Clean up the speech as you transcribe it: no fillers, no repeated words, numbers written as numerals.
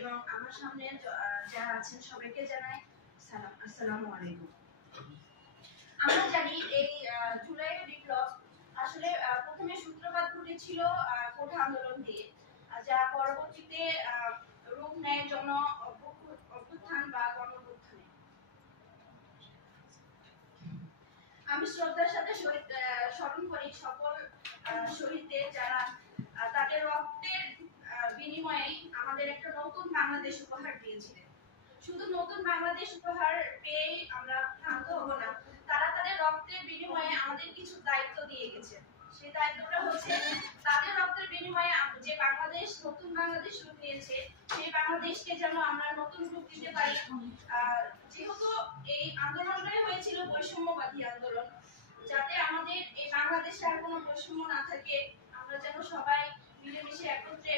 এবং আমার সামনে যারা আছেন সবাইকে জানাই সালাম, আসসালামু আলাইকুম। আমরা জানি এই জুলাইয়ের বিপ্লব আসলে প্রথমে সূত্রপাত ঘটেছিল কোঠা আন্দোলন দিয়ে, যা পরবর্তীতে রূপ নেয় জন অভ্যুত্থান বা গণঅভ্যুত্থানে। আমি শ্রদ্ধার সাথে স্মরণ করি সকল শহীদদের যারা তাদের রক্তের বিনিময়ে আমাদের একটা নতুন বাংলাদেশ উপহার দিয়েছিলেন। শুধু নতুন বাংলাদেশ উপহার পেয়েই আমরা ক্ষান্ত হব না, তারা তাদের রক্তের বিনিময়ে আমাদের কিছু দায়িত্ব দিয়ে গেছেন। সেই দায়িত্বটা হচ্ছে তাদের রক্তের বিনিময়ে যে বাংলাদেশ, নতুন বাংলাদেশ রূপ নিয়েছে, সেই বাংলাদেশকে যেন আমরা নতুন রূপ দিতে পারি। যেহেতু এই আন্দোলনটাই হয়েছিল বৈষম্যবাদী আন্দোলন, যাতে আমাদের এই বাংলাদেশে আর কোনো বৈষম্য না থাকে, আমরা যেন সবাই মিলেমিশে একত্রে